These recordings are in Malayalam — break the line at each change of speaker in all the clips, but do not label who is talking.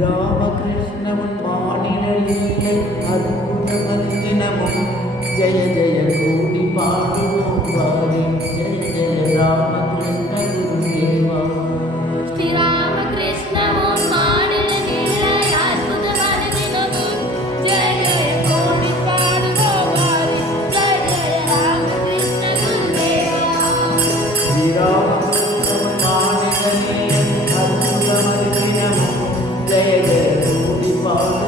ശ്രീരാമകൃഷ്ണമുൻ മാണിലഴിയിലെ അത്ഭുതമന്ദിനമും ജയ ജയ കൂടി പാടുവാടി ജയ 마음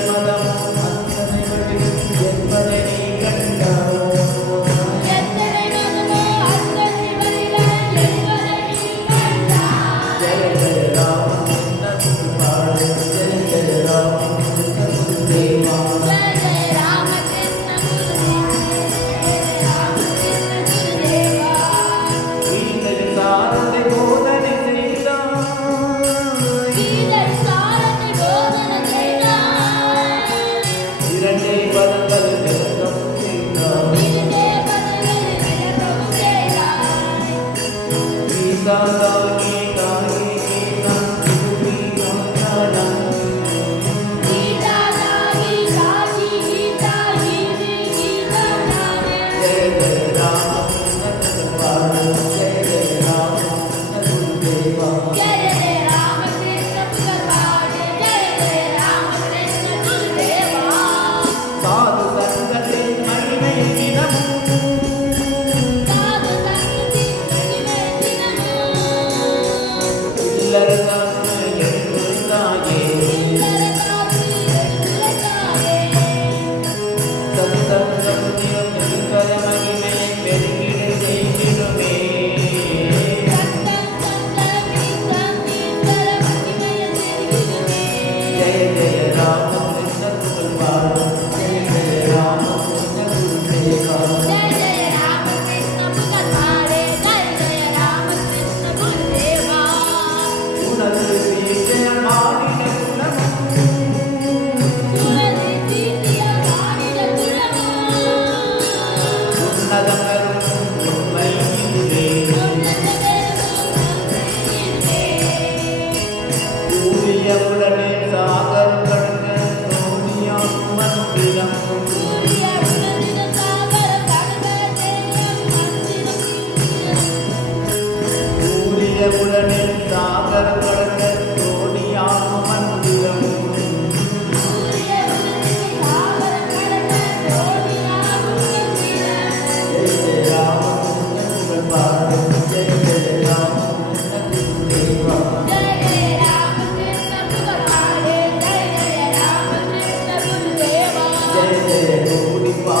Jesus.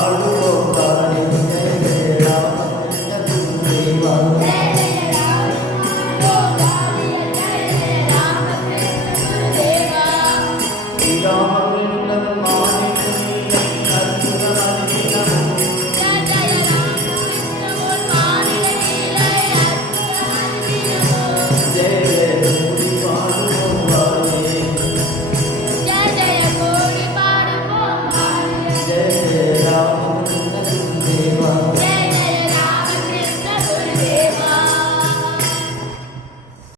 ಮಾಡುವ